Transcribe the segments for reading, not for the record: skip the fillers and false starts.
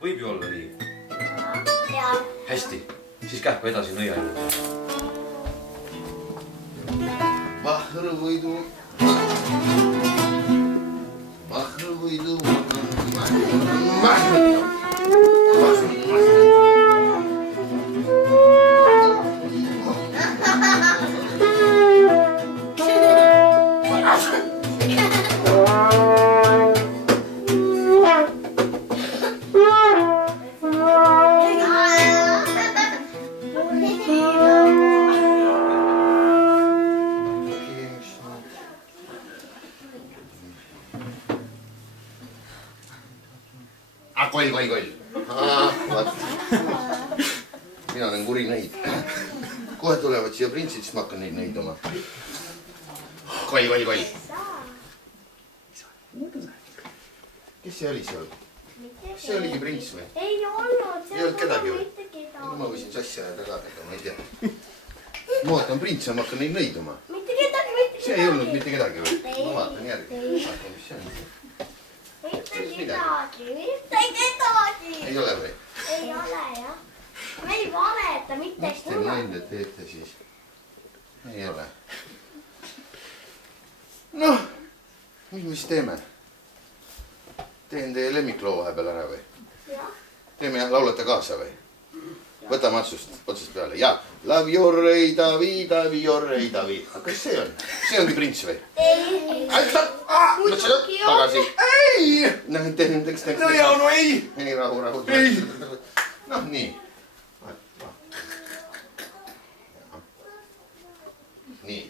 võib ju olla nii? Jaa. Hästi, siis kähku edasi nõia juurde. Vahruvõidu. Vahruvõidu. Koll. Mina olen kuri nõid. Kohe tulevad siia printsid, siis ma hakkan neid nõiduma. Koll. Kes see oli seal? Kas see oligi prints või? Ei olnud. Ei olnud kedagi või? Ma võisin sassi ajada ka, aga ma ei tea. Ma vaatan prints ja ma hakkan neid nõiduma. Mitte kedagi. See ei olnud mitte kedagi või? Ma vaatan järgi. Vaatan, mis see on. Mitte kedagi. Ei ole või? Ei ole, jah. Me ei valeta, mitte mis te nalja teete siis? Ei ole. Noh, mis me siis teeme? Teen teie lemmikloo vahepeal ära või? Jah. Teeme jah, laulate kaasa või? Võtame otsast peale. Ja, love your rei, Davi. Aga kas see on? See ongi prints või? Ei. Tagasi. Ei! Näiteks. No ei! Ei, rahu. Ei! Noh, nii. Nii.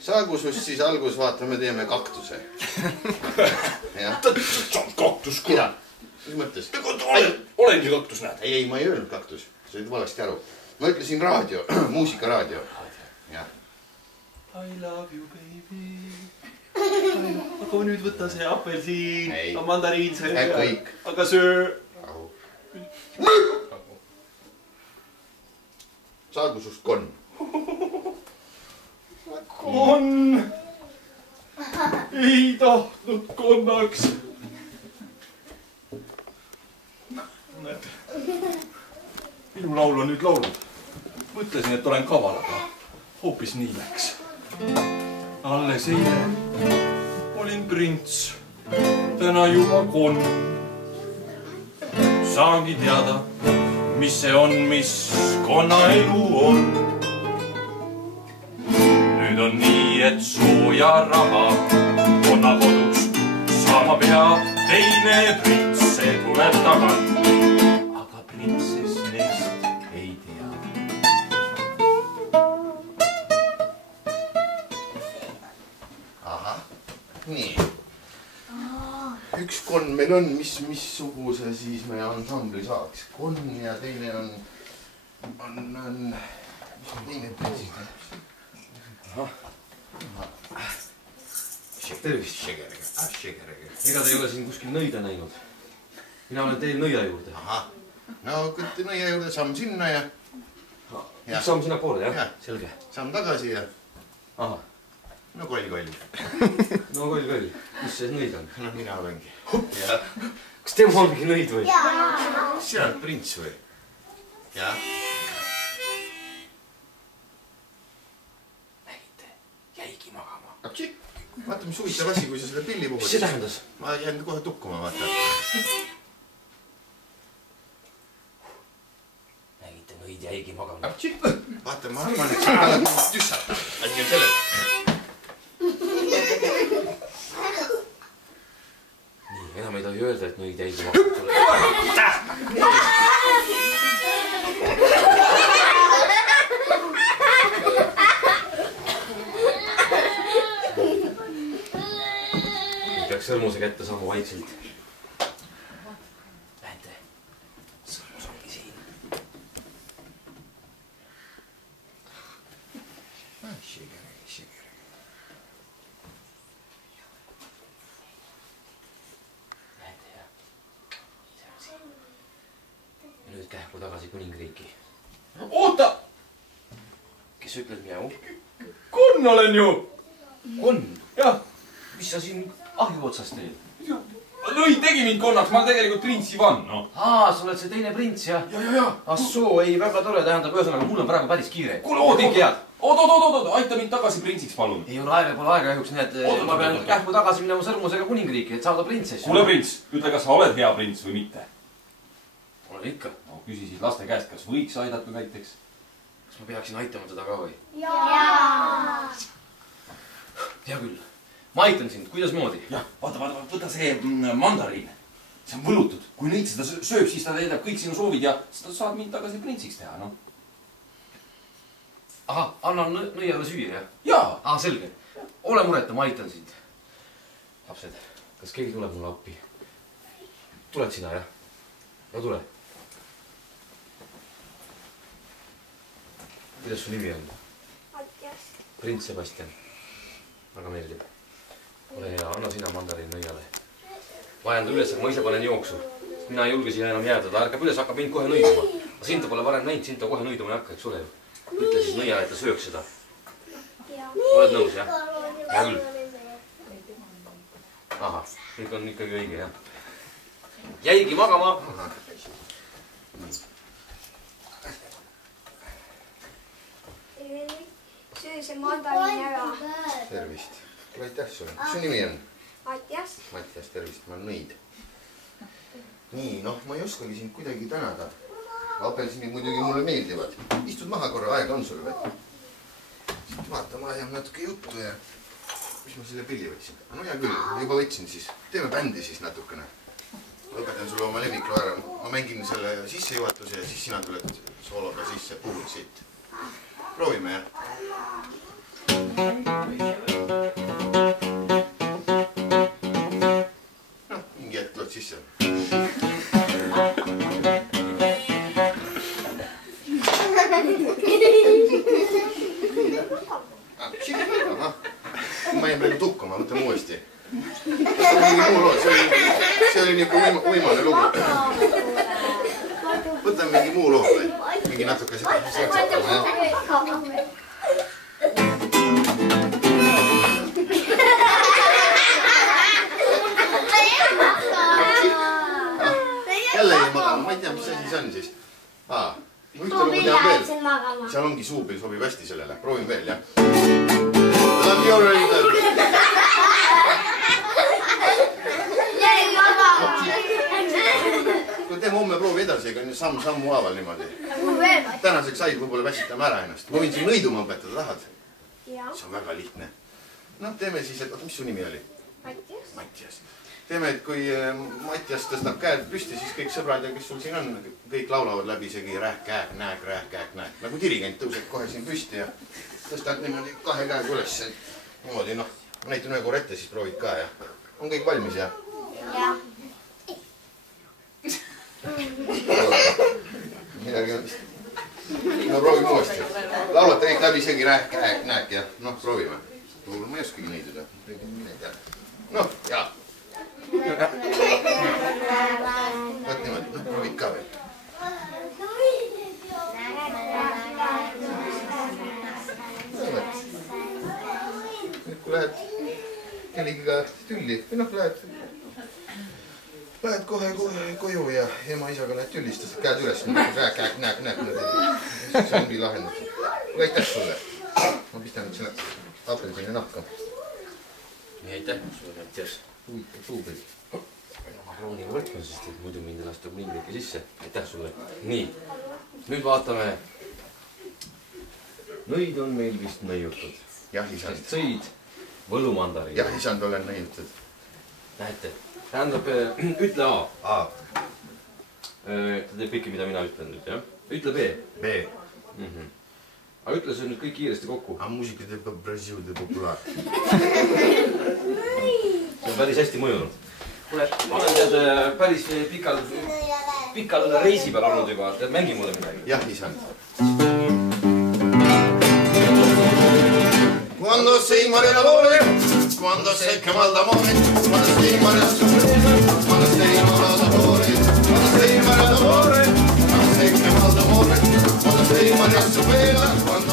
Saagusus siis algus vaatame, teeme kaktuse. Kaktus kuule. Mis mõttes? Olengi kaktus, näed. Ei, ma ei öelnud kaktus. Said valesti aru. Ma ütlesin raadio, muusikaraadio. I love you, baby. Aga nüüd võtta see apelsiin, mandariin, see. Kõik. Aga söö. Saagusust konn. Konn. Ei tahtnud konnaks. Näed. Minu laul on nüüd laulud. Mõtlesin, et olen kaval, aga hoopis nii läks. Alles eile olin prints, täna juba konn. Saangi teada, mis see on, mis konnaelu on. Nüüd on nii, et sooja raha konna koduks saama peab teine prints, see tuleb tagant. Aga printsess neist ei tea. Ahah, nii. Üks konn meil on, missuguse siis me ansambli saaks. Konn ja teine on teine prints. Tervist, Šegerega. Ega te ei ole siin kuskil nõida näinud? Mina olen teil nõia juurde. Ahah, no kütte nõia juurde, samm sinna ja... Üks samm sinna poole, jah? Selge. Samm tagasi ja... Ahah. No koll. No koll. Kus see nõid on? No mina olengi. Kas tema ongi nõid või? Sina oled prints või? Jah. Nägite, jäigi magama. Apsi, vaata, mis huvitav asi, kui sa seda pilli puhud. Mis see tähendas? Ma jään kohe tukkuma, vaata. Nägite, nõid jäigi magama. Apsi, vaata, ma arvan, et sa oled tüssata. Asi on selles. Nii, enam ei tohi öelda, et nõid jäigi magama. Peaks sõrmuse kätte saama vaikselt. Näete, sõrmus ongi siin. Näete, jah. See on siin. Ja nüüd kähku tagasi kuningriiki. Oota! Kes ütled mjau? Konn olen ju! Konn? Jah. Mis sa siin ahju otsas teed? Lõi tegi mind konnaks, ma olen tegelikult prints Ivan, noh. Aa, sa oled see teine prints, jah? Ja. Assoo, ei, väga tore, tähendab, ühesõnaga, mul on praegu päris kiire. Kuule, oot, aita mind tagasi printsiks, palun. Ei ole aega, pole aega, juhuks need, ma pean kähku tagasi minema sõrmusega kuningriiki, et saada printsess. Kuule, prints, ütle, kas sa oled hea prints või mitte? Olen ikka. No, küsisid laste käest, kas võiks aidata näiteks? Kas ma peaksin aitama teda ka või? Jaa. Hea küll. Ma aitan sind, kuidas moodi? Jah, vaata, võta see mandariin. See on võlutud. Kui neid seda sööb, siis ta teedab kõik sinu soovid ja seda saad mind tagasi printsiks teha, noh. Aha, annan nõiale süüa, jah? Jaa. Aha, selge. Ole mureta, ma aitan sind. Lapsed, kas keegi tuleb mulle appi? Tuled sina, jah? No tule. Kuidas su nimi on? Mattias. Prints Sebastian. Väga meeldib. Ole hea, anna sina mandariin nõiale. Vajanda üles, aga ma ise panen jooksu. Mina ei julge siia enam jääda, ta ärkab üles, hakkab mind kohe nõiduma. Sind ta pole varem näinud, sind ta kohe nõiduma ei hakka, eks ole ju. Ütle siis nõiale, et ta sööks seda. Oled nõus, jah? Hea küll. Aha, kõik on ikkagi õige, jah? Jäigi magama. Söö see mandariin ära. Tervist. Aitäh sulle. Mis su nimi on? Mattias. Mattias, tervist. Ma olen Nõid. Nii, noh, ma ei oskagi sind kuidagi tänada. Apelsinid muidugi mulle meeldivad. Istud maha korra, aega on sul või? Vaata, ma ajan natuke juttu ja... Mis ma selle pilli võtsin? No hea küll, juba võtsin siis. Teeme bändi siis natukene. Õpetan sulle oma lemmikloo ära. Ma mängin selle sissejuhatuse ja siis sina tuled soologa sisse puhul siit. Proovime, jah? Noh, mingi hetk tuled sisse. Ma jäin praegu tukkama, võtame uuesti. See oli niisugune uimane lugu. Võtame mingi muu loo või? Mingi natuke saksapama, jah? Jälle ei magama, ma ei tea, mis asi see on siis. Ühte lugu tean veel. Seal ongi suupill, sobib hästi sellele. Proovin veel, jah. Love your reader. Kui teeme homme proovi edasi, ega sammu haaval niimoodi. Tänaseks said, võib-olla väsitame ära ennast. Ma võin siin nõiduma õpetada, tahad? See on väga lihtne. Noh, teeme siis, et mis su nimi oli? Mattias. Teeme, et kui Mattias tõstab käed püsti, siis kõik sõbrad ja kes sul siin on, kõik laulavad läbi isegi rääk-kääk, nääk. Nagu dirigent tõuseb kohe siin püsti ja tõstad niimoodi kahe käega üles. Niimoodi, noh, ma näitan ühe korra ette, siis proovid ka ja on kõik valmis, jah? Jah. Midagi on vist. No proovime uuesti. Laulate kõik läbi isegi rääk-kääk, nääk ja noh, proovime. Ma ei oskagi nõiduda. Noh, jaa. Võt niimoodi, noh, proovid ka veel. Nüüd kui lähed kellegiga tülli, või noh, lähed kohe koju ja ema-isaga lähed tüllist, tõstad käed üles, rääk, nääk. See ongi lahendatud. Aitäh sulle. Ma pistan nüüd selle apelsini nahka. Aitäh sulle, Mattias. Huvitav suupill. Ma krooniga võtma, sest et muidu mind ei lasta kuningriiki sisse. Aitäh sulle. Nii, nüüd vaatame. Nõid on meil vist nõiutud. Jah, isand. Sõid võlumandariin. Jah, isand olen nõiutud. Näete, tähendab, ütle A. A. Ta teeb kõike, mida mina ütlen nüüd, jah? Ütle B. B. Aga ütle see nüüd kõik kiiresti kokku. A muusika teeb ka Brasil de populaar. See on päris hästi mõjunud. Kuule, ma olen tead päris pikal reisi peal olnud juba. Tead, mängi mulle midagi. Jah, isand. Quando sei mare d'amore, quando sei chiamato d'amore, quando sei mare sorpresa, quando sei innamorato d'amore, quando sei mare d'amore, quando sei chiamato d'amore, quando sei mare sorpresa, quando